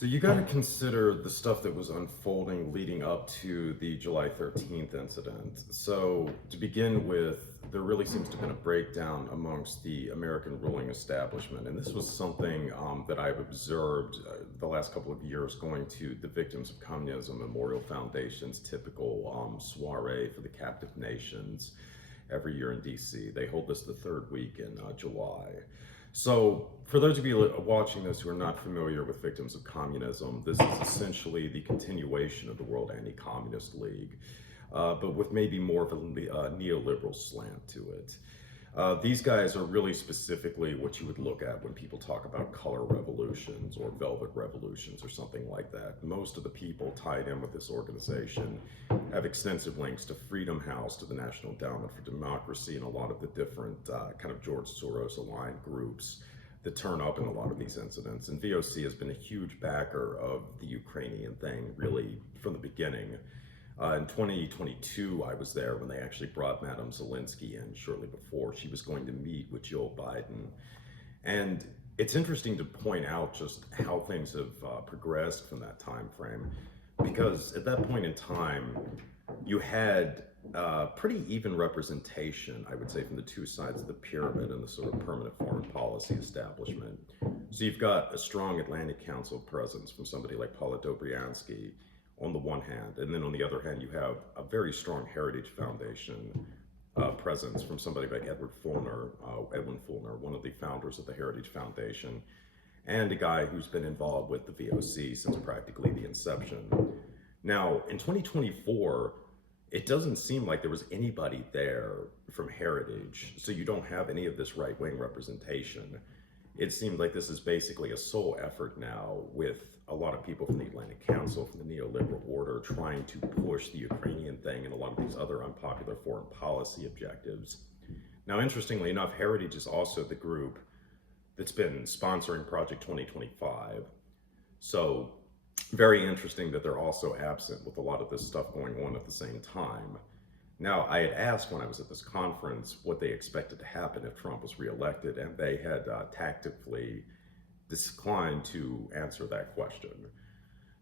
So you got to consider the stuff that was unfolding leading up to the July 13th incident. So to begin with, there really seems to have been a breakdown amongst the American ruling establishment. And this was something that I've observed the last couple of years going to the Victims of Communism Memorial Foundation's typical soiree for the captive nations every year in DC. They hold this the third week in July. So, for those of you watching this who are not familiar with Victims of Communism, this is essentially the continuation of the World Anti-Communist League, but with maybe more of a neoliberal slant to it. These guys are really specifically what you would look at when people talk about color revolutions or velvet revolutions or something like that. Most of the people tied in with this organization have extensive links to Freedom House, to the National Endowment for Democracy, and a lot of the different kind of George Soros aligned groups that turn up in a lot of these incidents. And VOC has been a huge backer of the Ukrainian thing really from the beginning. In 2022, I was there when they actually brought Madame Zelensky in shortly before she was going to meet with Joe Biden. And it's interesting to point out just how things have progressed from that time frame, because at that point in time, you had pretty even representation, I would say, from the two sides of the pyramid and the sort of permanent foreign policy establishment. So you've got a strong Atlantic Council presence from somebody like Paula Dobriansky on the one hand, and then on the other hand, you have a very strong Heritage Foundation presence from somebody like Edwin Fulner, one of the founders of the Heritage Foundation, and a guy who's been involved with the VOC since practically the inception. Now, in 2024, it doesn't seem like there was anybody there from Heritage, so you don't have any of this right-wing representation. It seemed like this is basically a sole effort now with a lot of people from the Atlantic Council, from the neoliberal order, trying to push the Ukrainian thing and a lot of these other unpopular foreign policy objectives. Now, interestingly enough, Heritage is also the group that's been sponsoring Project 2025. So very interesting that they're also absent with a lot of this stuff going on at the same time. Now, I had asked when I was at this conference what they expected to happen if Trump was reelected, and they had tactically declined to answer that question.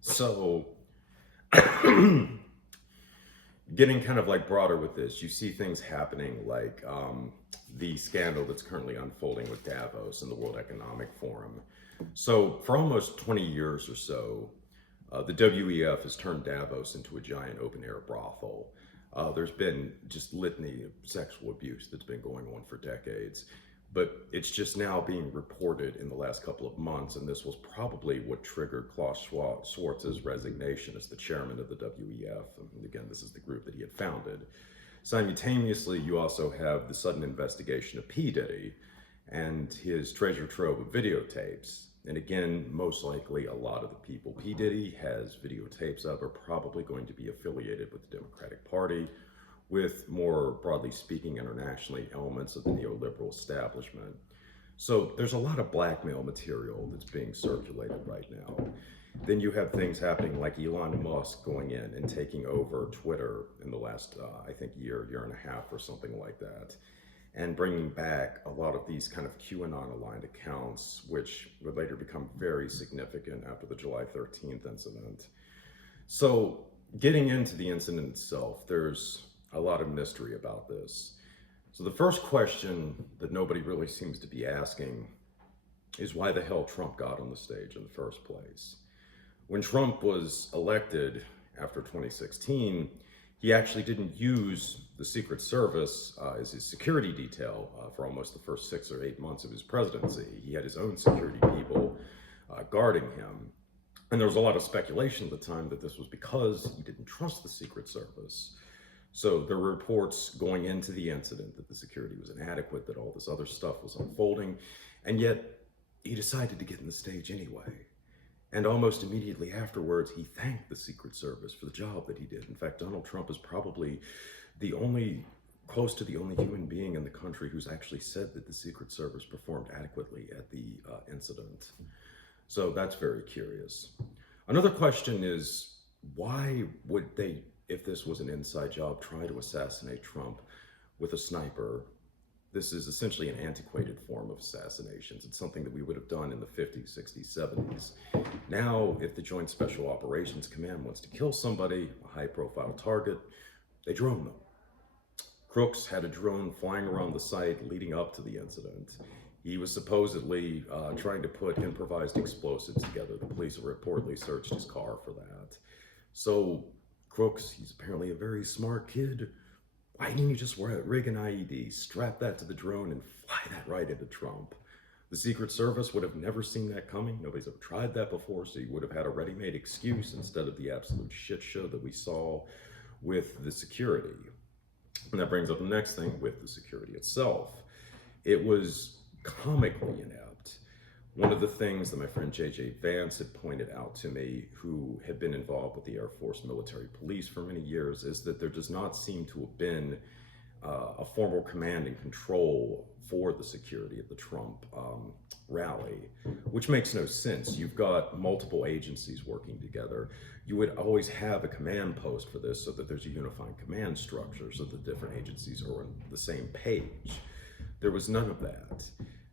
So, getting kind of like broader with this, you see things happening like the scandal that's currently unfolding with Davos and the World Economic Forum. So, for almost 20 years or so, the WEF has turned Davos into a giant open-air brothel. There's been just litany of sexual abuse that's been going on for decades, but it's just now being reported in the last couple of months, and this was probably what triggered Klaus Schwartz's resignation as the chairman of the WEF. And again, this is the group that he had founded. Simultaneously, you also have the sudden investigation of P. Diddy and his treasure trove of videotapes. And again, most likely a lot of the people P. Diddy has videotapes of are probably going to be affiliated with the Democratic Party, with, more broadly speaking, internationally, elements of the neoliberal establishment. So there's a lot of blackmail material that's being circulated right now. Then you have things happening like Elon Musk going in and taking over Twitter in the last, I think, year and a half or something like that, and bringing back a lot of these kind of QAnon-aligned accounts, which would later become very significant after the July 13th incident. So getting into the incident itself, there's a lot of mystery about this. So the first question that nobody really seems to be asking is why the hell Trump got on the stage in the first place. When Trump was elected after 2016, he actually didn't use the Secret Service as his security detail for almost the first 6 or 8 months of his presidency. He had his own security people guarding him. And there was a lot of speculation at the time that this was because he didn't trust the Secret Service. So there were reports going into the incident that the security was inadequate, that all this other stuff was unfolding, and yet he decided to get on the stage anyway. And almost immediately afterwards, he thanked the Secret Service for the job that he did. In fact, Donald Trump is probably close to the only human being in the country who's actually said that the Secret Service performed adequately at the incident. So that's very curious. Another question is, why would they, if this was an inside job, try to assassinate Trump with a sniper This is essentially an antiquated form of assassinations. It's something that we would have done in the 50s, 60s, 70s. Now, if the Joint Special Operations Command wants to kill somebody, a high-profile target, they drone them. Crooks had a drone flying around the site leading up to the incident. He was supposedly trying to put improvised explosives together. The police have reportedly searched his car for that. So Crooks, he's apparently a very smart kid. Why didn't you just rig an IED, strap that to the drone, and fly that right into Trump? The Secret Service would have never seen that coming. Nobody's ever tried that before, so you would have had a ready-made excuse instead of the absolute shit show that we saw with the security. And that brings up the next thing with the security itself. It was comically inept. One of the things that my friend J.J. Vance had pointed out to me, who had been involved with the Air Force military police for many years, is that there does not seem to have been a formal command and control for the security of the Trump rally, which makes no sense. You've got multiple agencies working together. You would always have a command post for this so that there's a unifying command structure so that different agencies are on the same page. There was none of that.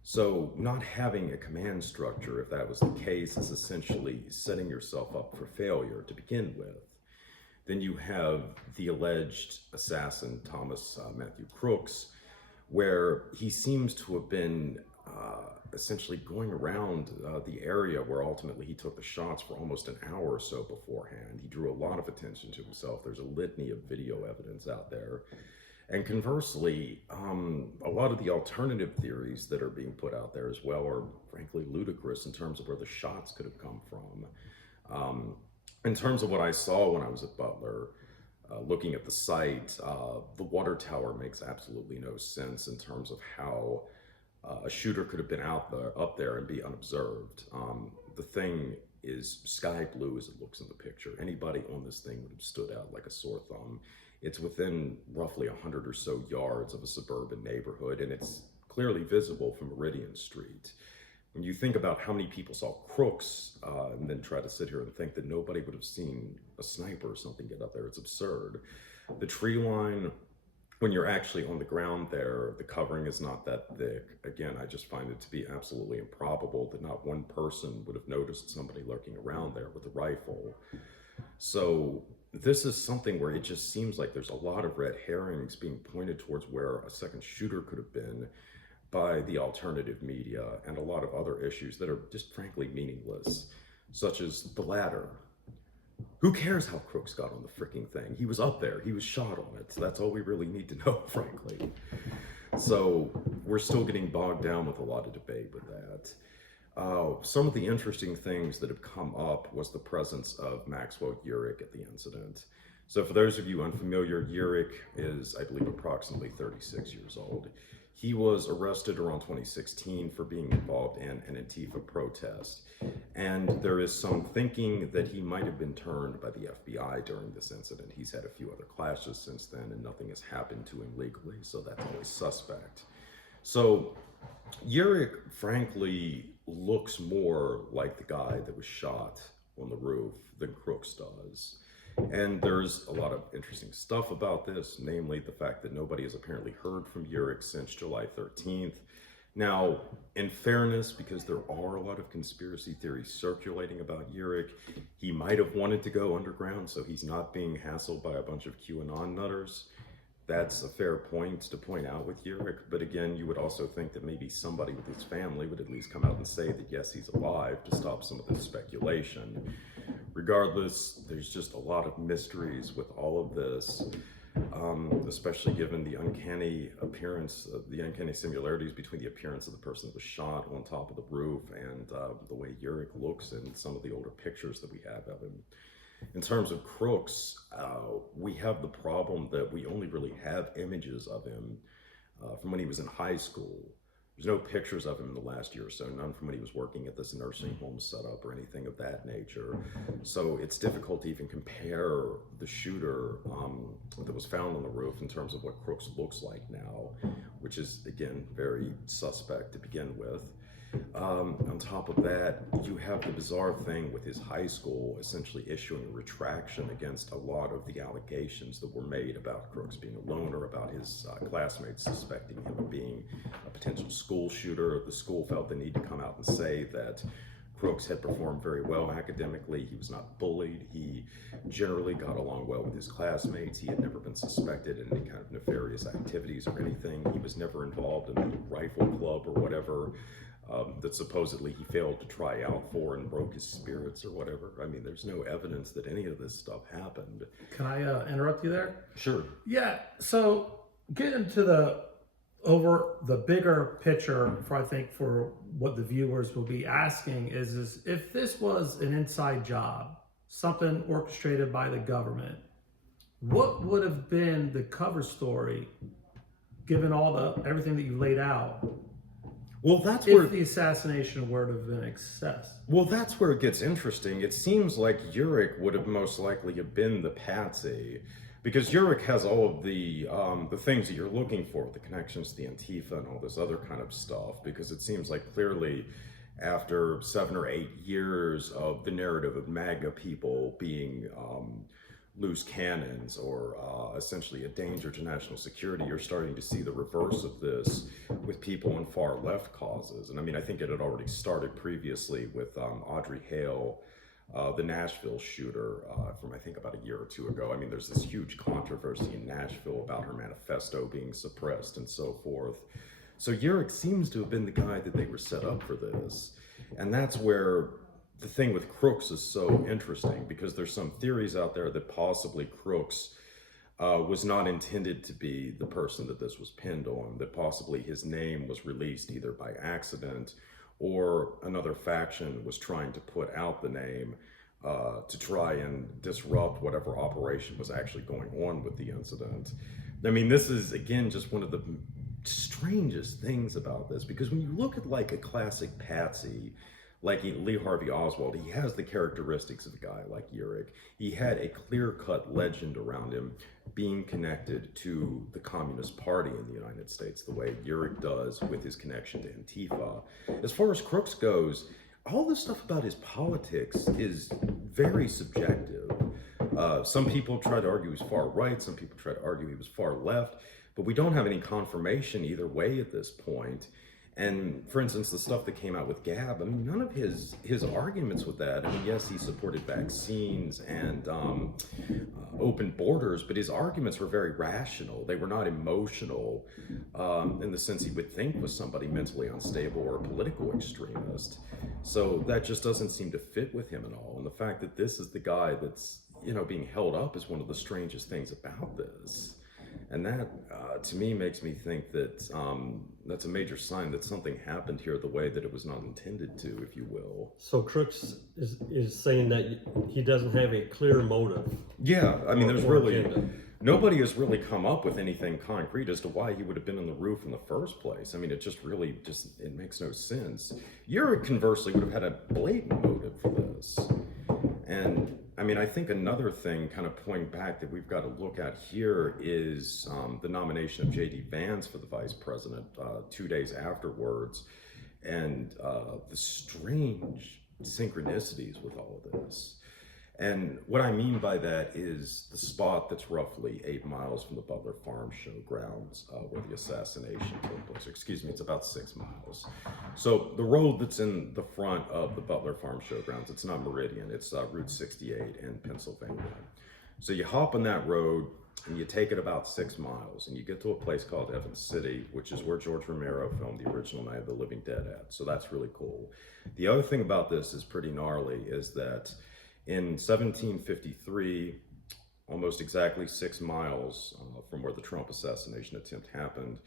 So not having a command structure, if that was the case, is essentially setting yourself up for failure to begin with. Then you have the alleged assassin, Thomas Matthew Crooks, where he seems to have been essentially going around the area where ultimately he took the shots for almost an hour or so beforehand. He drew a lot of attention to himself. There's a litany of video evidence out there. And conversely, a lot of the alternative theories that are being put out there as well are frankly ludicrous in terms of where the shots could have come from. In terms of what I saw when I was at Butler, looking at the site, the water tower makes absolutely no sense in terms of how a shooter could have been up there and be unobserved. The thing is sky blue as it looks in the picture. Anybody on this thing would have stood out like a sore thumb. It's within roughly 100 or so yards of a suburban neighborhood, and it's clearly visible from Meridian Street. When you think about how many people saw Crooks and then try to sit here and think that nobody would have seen a sniper or something get up there, it's absurd. The tree line, when you're actually on the ground there, the covering is not that thick. Again, I just find it to be absolutely improbable that not one person would have noticed somebody lurking around there with a rifle. So this is something where it just seems like there's a lot of red herrings being pointed towards where a second shooter could have been by the alternative media, and a lot of other issues that are just frankly meaningless, such as the ladder. Who cares how Crooks got on the freaking thing? He was up there, he was shot on it. So that's all we really need to know, frankly. So we're still getting bogged down with a lot of debate with that. Some of the interesting things that have come up was the presence of Maxwell Urich at the incident. So for those of you unfamiliar, Urich is, I believe, approximately 36 years old. He was arrested around 2016 for being involved in an Antifa protest. And there is some thinking that he might have been turned by the FBI during this incident. He's had a few other clashes since then, and nothing has happened to him legally, so that's always suspect. So Urich, frankly, looks more like the guy that was shot on the roof than Crooks does. And there's a lot of interesting stuff about this, namely the fact that nobody has apparently heard from Urich since July 13th. Now, in fairness, because there are a lot of conspiracy theories circulating about Urich, he might have wanted to go underground so he's not being hassled by a bunch of QAnon nutters. That's a fair point to point out with Urich, but again, you would also think that maybe somebody with his family would at least come out and say that yes, he's alive to stop some of this speculation. Regardless, there's just a lot of mysteries with all of this, especially given the uncanny appearance, the uncanny similarities between the appearance of the person that was shot on top of the roof and the way Urich looks in some of the older pictures that we have of him. In terms of Crooks, we have the problem that we only really have images of him from when he was in high school. There's no pictures of him in the last year or so, none from when he was working at this nursing home setup or anything of that nature. So it's difficult to even compare the shooter that was found on the roof in terms of what Crooks looks like now, which is, again, very suspect to begin with. On top of that, you have the bizarre thing with his high school essentially issuing a retraction against a lot of the allegations that were made about Crooks being a loner, about his classmates suspecting him of being a potential school shooter. The school felt the need to come out and say that Crooks had performed very well academically. He was not bullied. He generally got along well with his classmates. He had never been suspected in any kind of nefarious activities or anything. He was never involved in a rifle club or whatever that supposedly he failed to try out for and broke his spirits or whatever. I mean, there's no evidence that any of this stuff happened. Can I interrupt you there? Sure. Yeah. So get into the bigger picture for, I think, for what the viewers will be asking is if this was an inside job, something orchestrated by the government, what would have been the cover story given everything that you laid out? Well, that's if where the assassination were to have been a success. Well, that's where it gets interesting. It seems like Urich would have most likely have been the patsy, because Urich has all of the things that you're looking for, the connections to the Antifa and all this other kind of stuff. Because it seems like clearly, after 7 or 8 years of the narrative of MAGA people being loose cannons or essentially a danger to national security, you're starting to see the reverse of this with people in far left causes. And I mean, I think it had already started previously with Audrey Hale, the Nashville shooter from I think about a year or two ago. I mean, there's this huge controversy in Nashville about her manifesto being suppressed and so forth. So Urich seems to have been the guy that they were set up for this. And that's where the thing with Crooks is so interesting, because there's some theories out there that possibly Crooks was not intended to be the person that this was pinned on, that possibly his name was released either by accident or another faction was trying to put out the name to try and disrupt whatever operation was actually going on with the incident. I mean, this is, again, just one of the strangest things about this, because when you look at like a classic patsy, like Lee Harvey Oswald, he has the characteristics of a guy like Urich. He had a clear-cut legend around him being connected to the Communist Party in the United States, the way Urich does with his connection to Antifa. As far as Crooks goes, all this stuff about his politics is very subjective. Some people try to argue he's far right, some people try to argue he was far left, but we don't have any confirmation either way at this point. And for instance, the stuff that came out with Gab, I mean, none of his arguments with that, I mean, yes, he supported vaccines and open borders, but his arguments were very rational. They were not emotional in the sense he would think was somebody mentally unstable or a political extremist. So that just doesn't seem to fit with him at all. And the fact that this is the guy that's, being held up is one of the strangest things about this. And that, to me, makes me think that that's a major sign that something happened here the way that it was not intended to, if you will. So Crooks is saying that he doesn't have a clear motive. Yeah, I mean, nobody has really come up with anything concrete as to why he would have been on the roof in the first place. I mean, it makes no sense. Urich, conversely, would have had a blatant motive for this. And I mean, I think another thing kind of pointing back that we've got to look at here is the nomination of J.D. Vance for the vice president 2 days afterwards, and the strange synchronicities with all of this. And what I mean by that is the spot that's roughly 8 miles from the Butler Farm Showgrounds where the assassination took place. Excuse me, it's about 6 miles. So the road that's in the front of the Butler Farm Showgrounds, it's not Meridian, it's Route 68 in Pennsylvania. So you hop on that road and you take it about 6 miles and you get to a place called Evans City, which is where George Romero filmed the original Night of the Living Dead at. So that's really cool. The other thing about this is pretty gnarly is that in 1753, almost exactly 6 miles from where the Trump assassination attempt happened,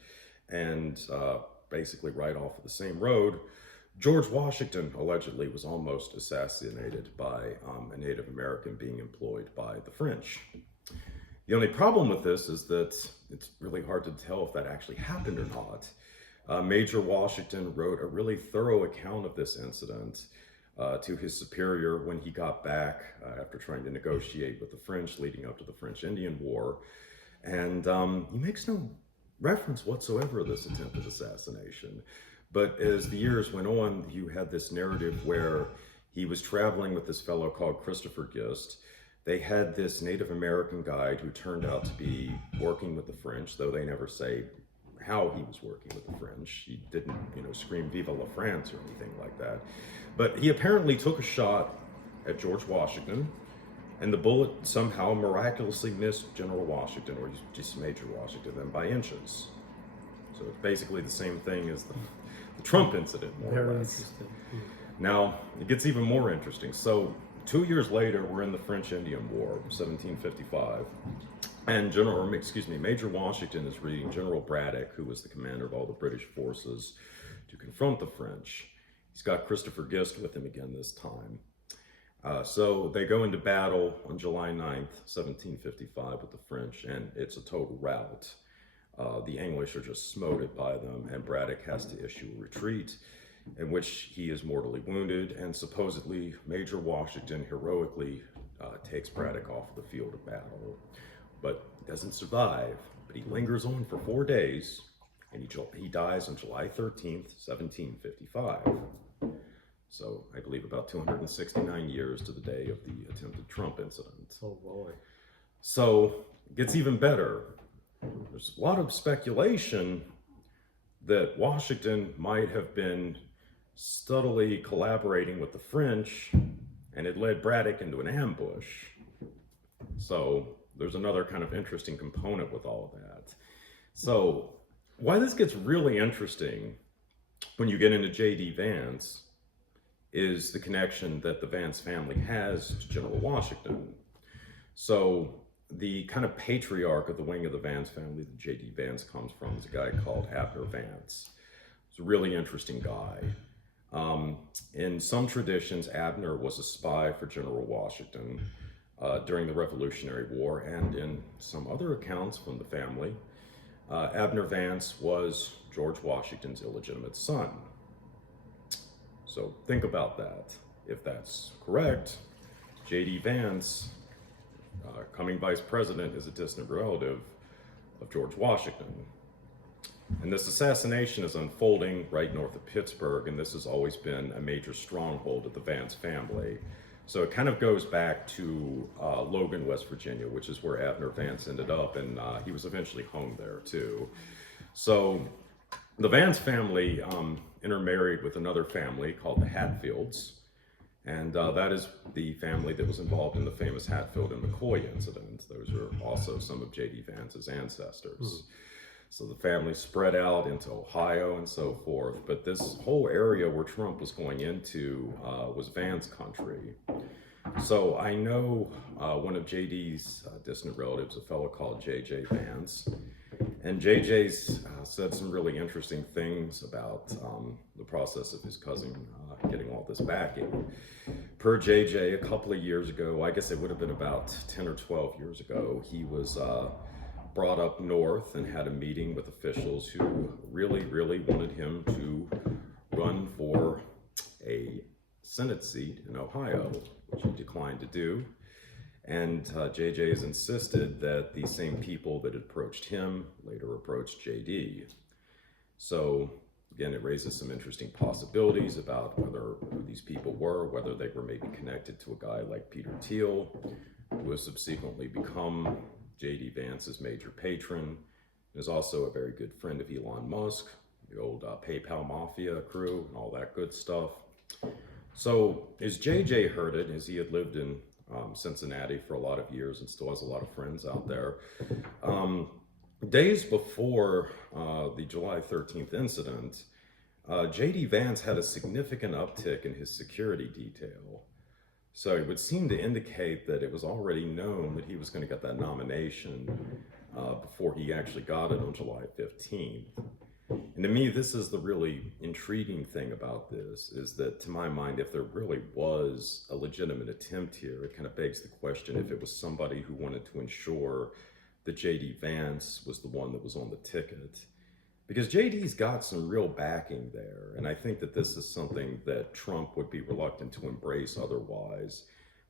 and basically right off of the same road, George Washington allegedly was almost assassinated by a Native American being employed by the French. The only problem with this is that it's really hard to tell if that actually happened or not. Major Washington wrote a really thorough account of this incident to his superior when he got back after trying to negotiate with the French leading up to the French-Indian War. And he makes no reference whatsoever of this attempted assassination. But as the years went on, you had this narrative where he was traveling with this fellow called Christopher Gist. They had this Native American guide who turned out to be working with the French, though they never say how he was working with the French. He didn't, scream "Viva la France" or anything like that. But he apparently took a shot at George Washington, and the bullet somehow miraculously missed General Washington, or just Major Washington, then by inches. So it's basically the same thing as the Trump incident, more or Very less. interesting. Now, it gets even more interesting. So 2 years later, we're in the French-Indian War, 1755. And Major Washington is reading General Braddock, who was the commander of all the British forces, to confront the French. He's got Christopher Gist with him again this time. So they go into battle on July 9th, 1755 with the French, and it's a total rout. The English are just smoted by them, and Braddock has to issue a retreat in which he is mortally wounded, and supposedly Major Washington heroically takes Braddock off the field of battle, but doesn't survive. But he lingers on for 4 days, and he dies on July 13th, 1755. So I believe about 269 years to the day of the attempted Trump incident. Oh boy. So it gets even better. There's a lot of speculation that Washington might have been subtly collaborating with the French, and it led Braddock into an ambush. So there's another kind of interesting component with all of that. So why this gets really interesting when you get into J.D. Vance is the connection that the Vance family has to General Washington. So the kind of patriarch of the wing of the Vance family that J.D. Vance comes from is a guy called Abner Vance. He's a really interesting guy. In some traditions, Abner was a spy for General Washington during the Revolutionary War, and in some other accounts from the family, Abner Vance was George Washington's illegitimate son. So think about that. If that's correct, J.D. Vance, coming vice president, is a distant relative of George Washington. And this assassination is unfolding right north of Pittsburgh, and this has always been a major stronghold of the Vance family. So it kind of goes back to Logan, West Virginia, which is where Abner Vance ended up, and he was eventually home there too. So the Vance family intermarried with another family called the Hatfields, and that is the family that was involved in the famous Hatfield and McCoy incident. Those are also some of J.D. Vance's ancestors. So the family spread out into Ohio and so forth, but this whole area where Trump was going into was Vance country. So I know one of JD's distant relatives, a fellow called J.J. Vance, and J.J.'s said some really interesting things about the process of his cousin getting all this backing. Per J.J., a couple of years ago, I guess it would have been about 10 or 12 years ago, he was brought up north and had a meeting with officials who really wanted him to run for a Senate seat in Ohio, which he declined to do. And JJ has insisted that the same people that approached him later approached JD. So again, it raises some interesting possibilities about who these people were, whether they were maybe connected to a guy like Peter Thiel, who has subsequently become J.D. Vance's major patron, is also a very good friend of Elon Musk, the old PayPal Mafia crew, and all that good stuff. So as JJ heard it, as he had lived in Cincinnati for a lot of years and still has a lot of friends out there, days before the July 13th incident, J.D. Vance had a significant uptick in his security detail. So it would seem to indicate that it was already known that he was going to get that nomination before he actually got it on July 15th. And to me, this is the really intriguing thing about this, is that to my mind, if there really was a legitimate attempt here, it kind of begs the question if it was somebody who wanted to ensure that J.D. Vance was the one that was on the ticket. Because JD's got some real backing there, and I think that this is something that Trump would be reluctant to embrace otherwise.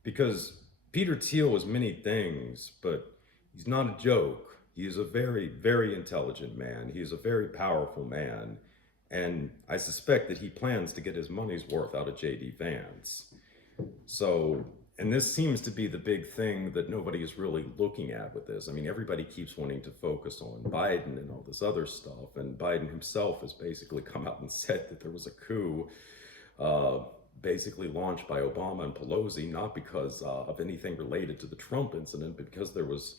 Because Peter Thiel is many things, but he's not a joke. He is a very intelligent man. He is a very powerful man. And I suspect that he plans to get his money's worth out of J.D. Vance. So, and this seems to be the big thing that nobody is really looking at with this. I mean, everybody keeps wanting to focus on Biden and all this other stuff. And Biden himself has basically come out and said that there was a coup basically launched by Obama and Pelosi, not because of anything related to the Trump incident, but because there was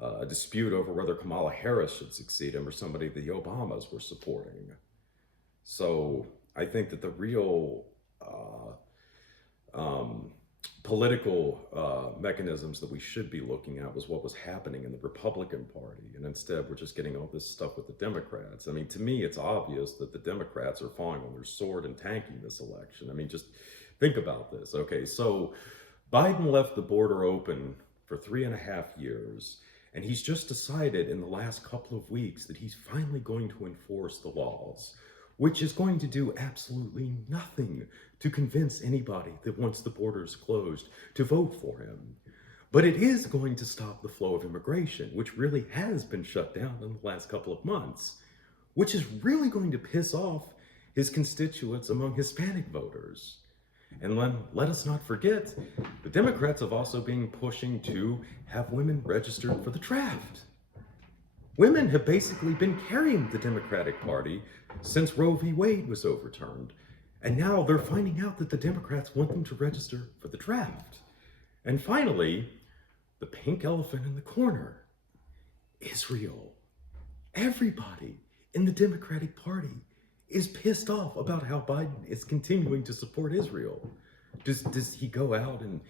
a dispute over whether Kamala Harris should succeed him or somebody the Obamas were supporting. So I think that the real political mechanisms that we should be looking at was what was happening in the Republican Party. And instead, we're just getting all this stuff with the Democrats. I mean, to me, it's obvious that the Democrats are falling on their sword and tanking this election. I mean, just think about this. Okay, so Biden left the border open for 3.5 years, and he's just decided in the last couple of weeks that he's finally going to enforce the laws, which is going to do absolutely nothing to convince anybody that wants the borders closed to vote for him. But it is going to stop the flow of immigration, which really has been shut down in the last couple of months, which is really going to piss off his constituents among Hispanic voters. And let us not forget, the Democrats have also been pushing to have women registered for the draft. Women have basically been carrying the Democratic Party since Roe v. Wade was overturned. And now they're finding out that the Democrats want them to register for the draft. And finally, the pink elephant in the corner, Israel. Everybody in the Democratic Party is pissed off about how Biden is continuing to support Israel. Does he go out and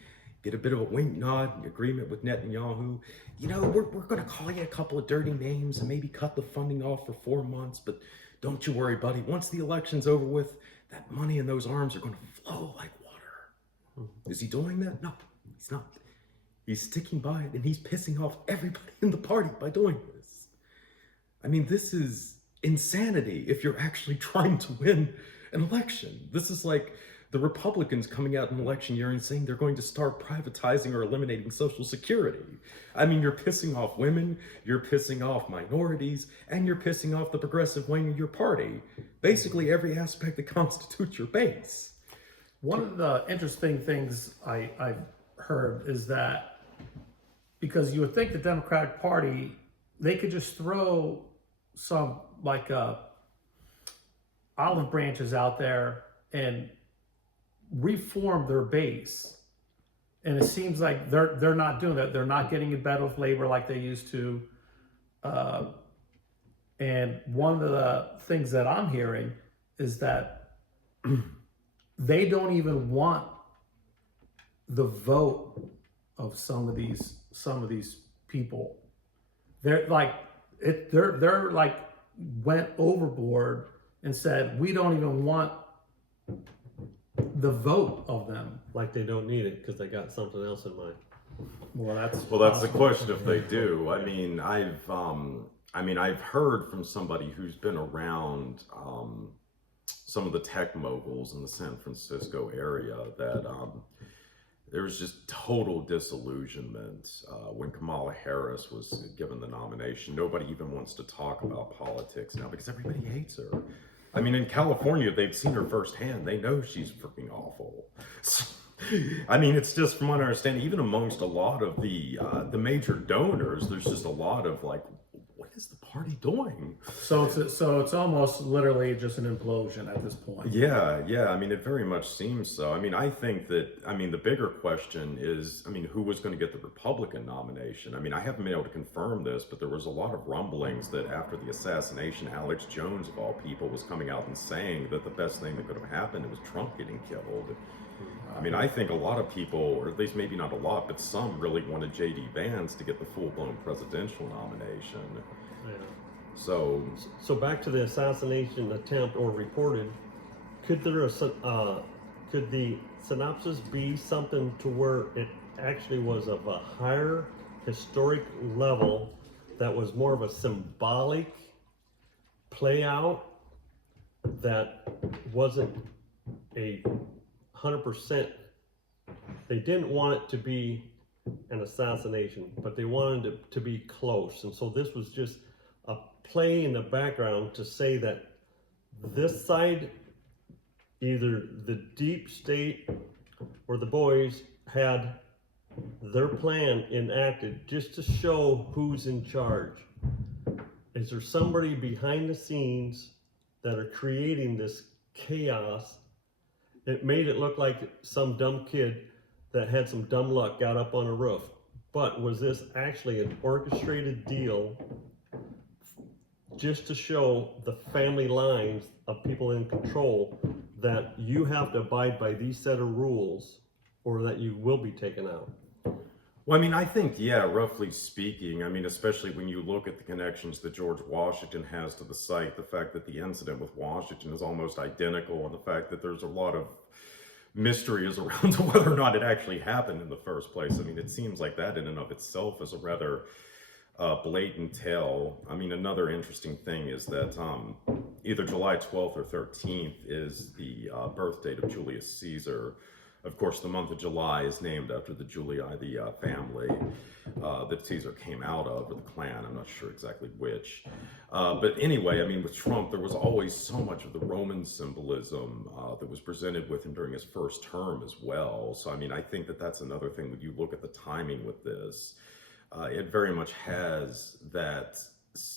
get a bit of a wink nod and agreement with Netanyahu? You know, we're going to call you a couple of dirty names and maybe cut the funding off for 4 months, but don't you worry, buddy. Once the election's over with, that money and those arms are going to flow like water. Is he doing that? No, he's not. He's sticking by it, and he's pissing off everybody in the party by doing this. I mean, this is insanity if you're actually trying to win an election. This is like the Republicans coming out in election year and saying they're going to start privatizing or eliminating Social Security. I mean, you're pissing off women, you're pissing off minorities, and you're pissing off the progressive wing of your party. Basically, every aspect that constitutes your base. One of the interesting things I've heard is that because you would think the Democratic Party, they could just throw some like olive branches out there and reform their base, and it seems like they're not doing that. They're not getting in bed with labor like they used to. And one of the things that I'm hearing is that they don't even want the vote of some of these people. They're like they're like went overboard and said we don't even want the vote of them. Like they don't need it because they got something else in mind. Well, That's the question if they do. I mean, I've heard from somebody who's been around some of the tech moguls in the San Francisco area that there was just total disillusionment when Kamala Harris was given the nomination. Nobody even wants to talk about politics now because everybody hates her. I mean, in California, they've seen her firsthand. They know she's freaking awful. So, I mean, it's just from what I understand, even amongst a lot of the major donors, there's just a lot of like, what is the party doing? So it's almost literally just an implosion at this point. Yeah. I mean, it very much seems so. I mean, I think that, the bigger question is, who was going to get the Republican nomination? I mean, I haven't been able to confirm this, but there was a lot of rumblings that after the assassination, Alex Jones, of all people, was coming out and saying that the best thing that could have happened was Trump getting killed. I mean, I think a lot of people, or at least maybe not a lot, but some really wanted J.D. Vance to get the full-blown presidential nomination. Yeah. So back to the assassination attempt or reported, could the synopsis be something to where it actually was of a higher historic level that was more of a symbolic play out that wasn't a 100%? They didn't want it to be an assassination, but they wanted it to be close. And so this was just a play in the background to say that this side, either the deep state or the boys had their plan enacted just to show who's in charge. Is there somebody behind the scenes that are creating this chaos? It made it look like some dumb kid that had some dumb luck got up on a roof. But was this actually an orchestrated deal just to show the family lines of people in control that you have to abide by these set of rules or that you will be taken out? Well, I mean, I think, yeah, roughly speaking, I mean, especially when you look at the connections that George Washington has to the site, the fact that the incident with Washington is almost identical, and the fact that there's a lot of mystery is around to whether or not it actually happened in the first place. I mean, it seems like that in and of itself is a rather blatant tale. I mean, another interesting thing is that either July 12th or 13th is the birth date of Julius Caesar. Of course, the month of July is named after the Julii, the family that Caesar came out of, or the clan, I'm not sure exactly which. But anyway, I mean, with Trump, there was always so much of the Roman symbolism that was presented with him during his first term as well. So, I mean, I think that that's another thing when you look at the timing with this. It very much has that,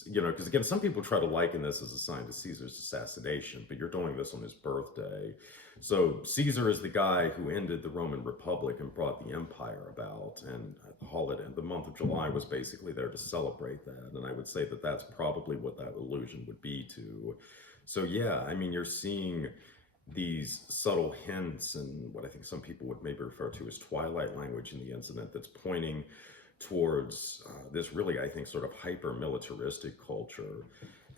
you know, because again, some people try to liken this as a sign to Caesar's assassination, but you're doing this on his birthday. So Caesar is the guy who ended the Roman Republic and brought the empire about, and the holiday, the month of July was basically there to celebrate that. And I would say that that's probably what that allusion would be to. So yeah, I mean, you're seeing these subtle hints and what I think some people would maybe refer to as twilight language in the incident that's pointing towards this really, I think, sort of hyper-militaristic culture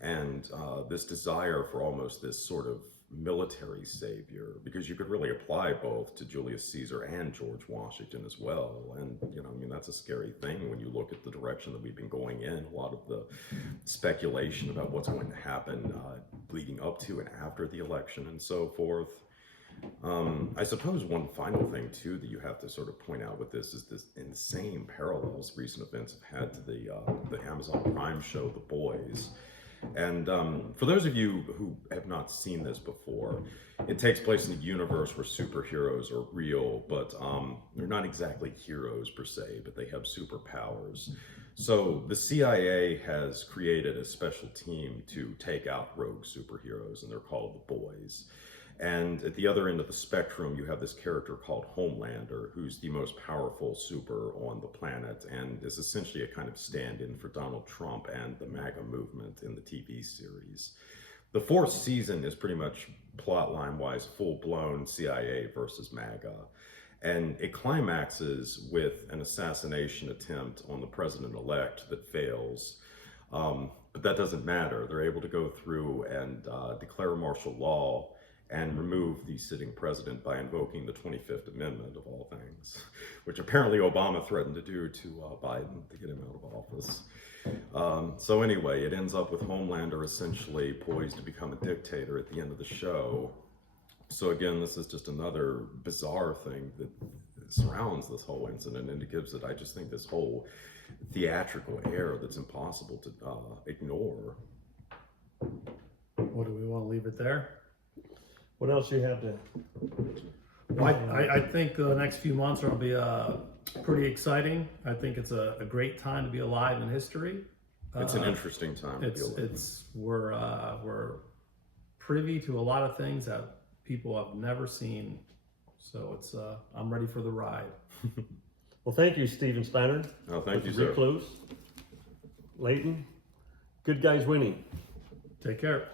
and this desire for almost this sort of military savior, because you could really apply both to Julius Caesar and George Washington as well. And, you know, I mean, that's a scary thing when you look at the direction that we've been going in. A lot of the speculation about what's going to happen leading up to and after the election and so forth. I suppose one final thing too that you have to sort of point out with this is this insane parallels recent events have had to the Amazon Prime show The Boys. And for those of you who have not seen this before, it takes place in a universe where superheroes are real, but they're not exactly heroes per se, but they have superpowers. So the CIA has created a special team to take out rogue superheroes, and they're called The Boys. And at the other end of the spectrum, you have this character called Homelander, who's the most powerful super on the planet and is essentially a kind of stand-in for Donald Trump and the MAGA movement in the TV series. The fourth season is pretty much plotline-wise full-blown CIA versus MAGA. And it climaxes with an assassination attempt on the president-elect that fails. But that doesn't matter. They're able to go through and declare martial law and remove the sitting president by invoking the 25th Amendment of all things, which apparently Obama threatened to do to Biden to get him out of office. So anyway, it ends up with Homelander essentially poised to become a dictator at the end of the show. So again, this is just another bizarre thing that surrounds this whole incident, and it gives it, I just think, this whole theatrical air that's impossible to ignore. What do we want to leave it there? What else you have to? I think the next few months are going to be pretty exciting. I think it's a great time to be alive in history. It's an interesting time to be alive. We're privy to a lot of things that people have never seen. So it's I'm ready for the ride. Well, thank you, Steven Snider. Oh, thank you, sir. Recluse. Leighton. Good guys winning. Take care.